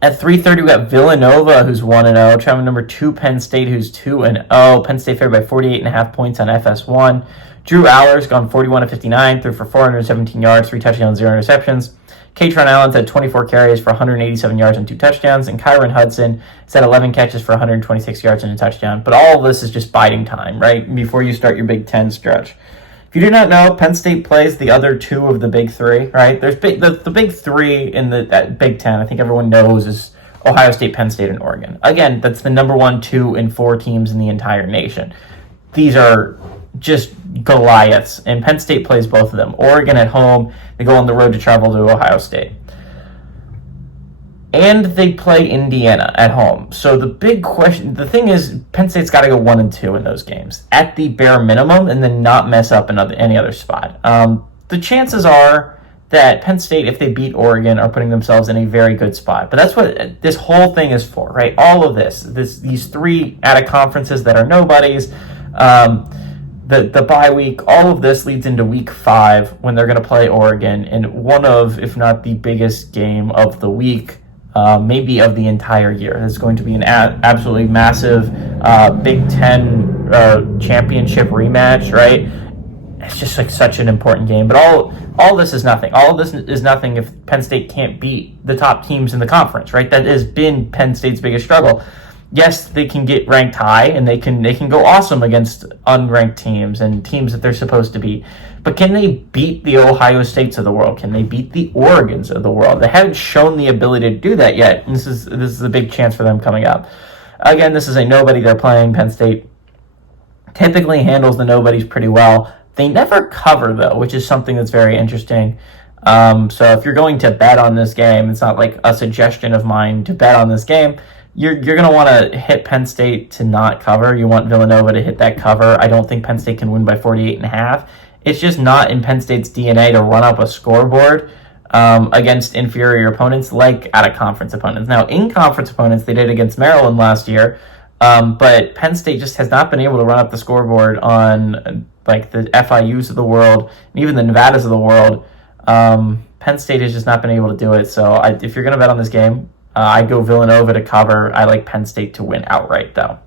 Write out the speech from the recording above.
At 3:30, we got Villanova, who's 1-0, traveling number 2 Penn State, who's 2-0. Penn State favored by 48.5 points on FS1. Drew Aller's gone 41 of 59, threw for 417 yards, 3 touchdowns, 0 interceptions. Katron Allen's had 24 carries for 187 yards and 2 touchdowns, and Kyron Hudson has had 11 catches for 126 yards and a touchdown. But all of this is just biding time, right, before you start your Big Ten stretch. If you do not know, Penn State plays the other 2 of the Big 3, right? There's the Big 3 in the Big Ten, I think everyone knows, is Ohio State, Penn State, and Oregon. Again, that's the number 1, 2, and 4 teams in the entire nation. These are just Goliaths, and Penn State plays both of them. Oregon at home, they go on the road to travel to Ohio State. And they play Indiana at home. So the big question, the thing is, Penn State's got to go 1-2 in those games at the bare minimum, and then not mess up any other spot. The chances are that Penn State, if they beat Oregon, are putting themselves in a very good spot. But that's what this whole thing is for, right? All of these 3 out of conferences that are nobodies, the bye week, all of this leads into week 5 when they're going to play Oregon in one of, if not the biggest game of the week, maybe of the entire year. It's going to be an absolutely massive Big Ten championship rematch, right? It's just like such an important game. But all this is nothing. All of this is nothing if Penn State can't beat the top teams in the conference, right? That has been Penn State's biggest struggle. Yes, they can get ranked high, and they can go awesome against unranked teams and teams that they're supposed to beat. But can they beat the Ohio States of the world? Can they beat the Oregons of the world? They haven't shown the ability to do that yet. And this is a big chance for them coming up. Again, this is a nobody they're playing. Penn State typically handles the nobodies pretty well. They never cover, though, which is something that's very interesting. So if you're going to bet on this game, it's not like a suggestion of mine to bet on this game. You're going to want to hit Penn State to not cover. You want Villanova to hit that cover. I don't think Penn State can win by 48.5. It's just not in Penn State's DNA to run up a scoreboard against inferior opponents like out-of-conference opponents. Now, in-conference opponents, they did against Maryland last year, but Penn State just has not been able to run up the scoreboard on like the FIUs of the world, and even the Nevadas of the world. Penn State has just not been able to do it. So if you're going to bet on this game, I go Villanova to cover. I like Penn State to win outright, though.